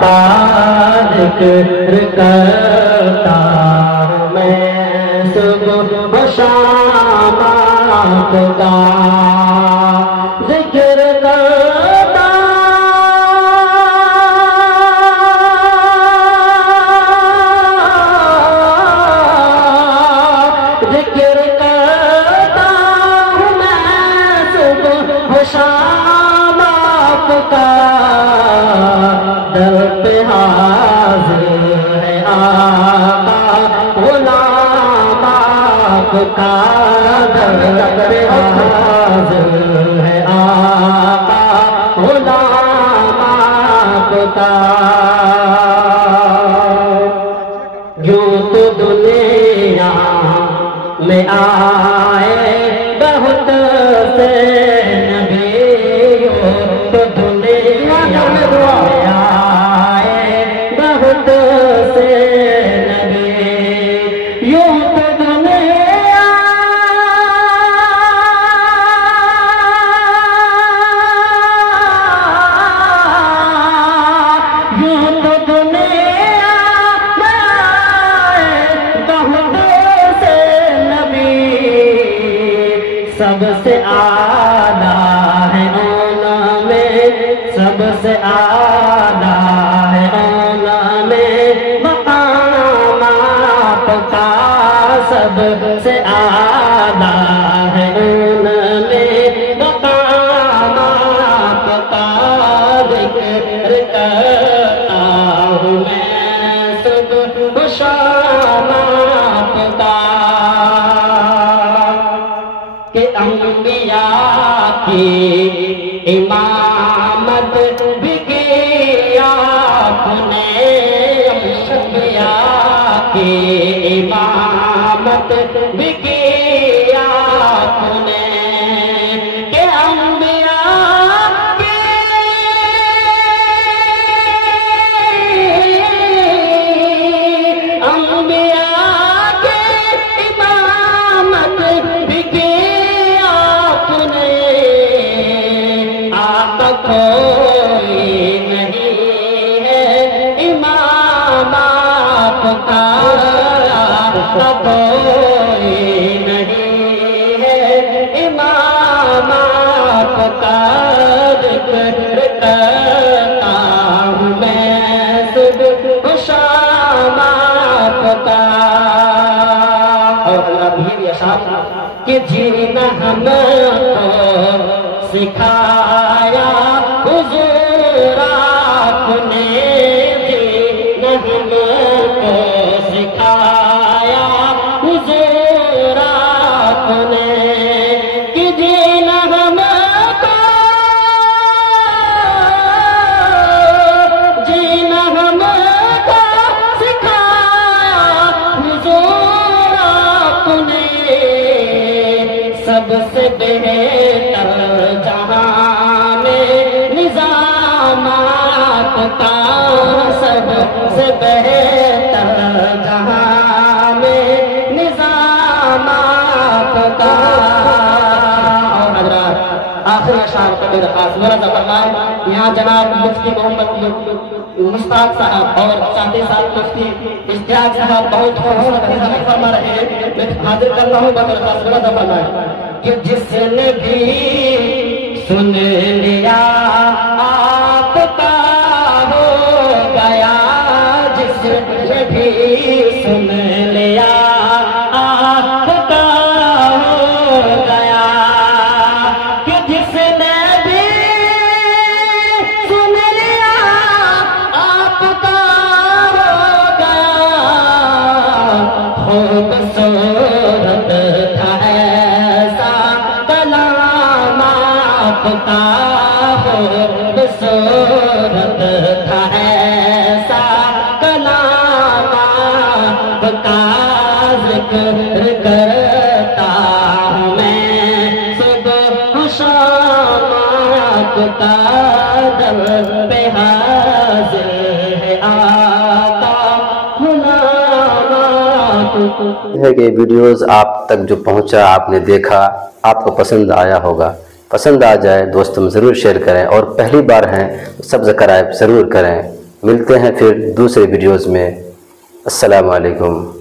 کا ذکر کرتا ہوں میں صبح و شام آپ کا ذکر کرتا ہوں میں صبح و شام آپ کا در پہ حاضر ہے آقا غلام آپ کا در پہ حاضر ہے آقا غلام آپ کا یوں تو دنیا میں آئے بہت سے نبی یوں تو دنیا میں آئے بہت سے نبی یوں تو دنیا یوں تو دنیا میں آئے بہت سے نبی سب سے اعلیٰ ہے ان میں سب سے اعلیٰ ہے ان میں مقام آپ کا سب سے اعلیٰ ہے ان میں مقام آپ کا ذکر کرتا ہوں میں صبح و شام آپ کا کہ انبیاء کی امامت بھی کی آپ نے انبیاء کی امامت بھی کی آپ نے کہ انبیاء کی امامت بھی کی کوئی نہیں ہے امام آپ کا کوئی نہیں ہے امام آپ کا ذکر کرتا ہوں میں صبح و شام آپ کا اور اللہ بھی اشعار کہ جینا ہم کو سکھایا حضور آپ نے جینا ہم کو سکھایا حضور آپ نے کہ جینا ہم کو سکھایا حضور آپ نے سب سے بہتر جہاں میں نظام آپ کا سب سے بہتر جہاں میں نظام آپ کا اور حضرات آخری اشعار کا درخواست مرض فرمائے یہاں جناب مفتی محمد مشتاق صاحب اور ساتھ ساتھ مفتی اشتیاق صاحب بہت خوبصورت فرما رہے ہیں میں حاضر کرتا ہوں بدرخواست مرض فرمائے کہ جس نے بھی سن لیا آپ کا ہو گیا جس نے بھی سن لیا آپ کا ہو گیا کہ جس نے بھی سن لیا آپ کا ہو گیا خوبصورت تھا ایسا کلام آپ کا خوبصورت تھا ایسا کلام آپ کا ذکر کرتا ہوں میں صبح و شام آپ کا در پہ حاضر ہے آقا غلام آپ ہے کہ ویڈیوز آپ تک جو پہنچا آپ نے دیکھا آپ کو پسند آیا ہوگا. پسند آ جائے دوستوں میں ضرور شیئر کریں اور پہلی بار ہیں سبسکرائب ضرور کریں. ملتے ہیں پھر دوسرے ویڈیوز میں۔ السلام علیکم۔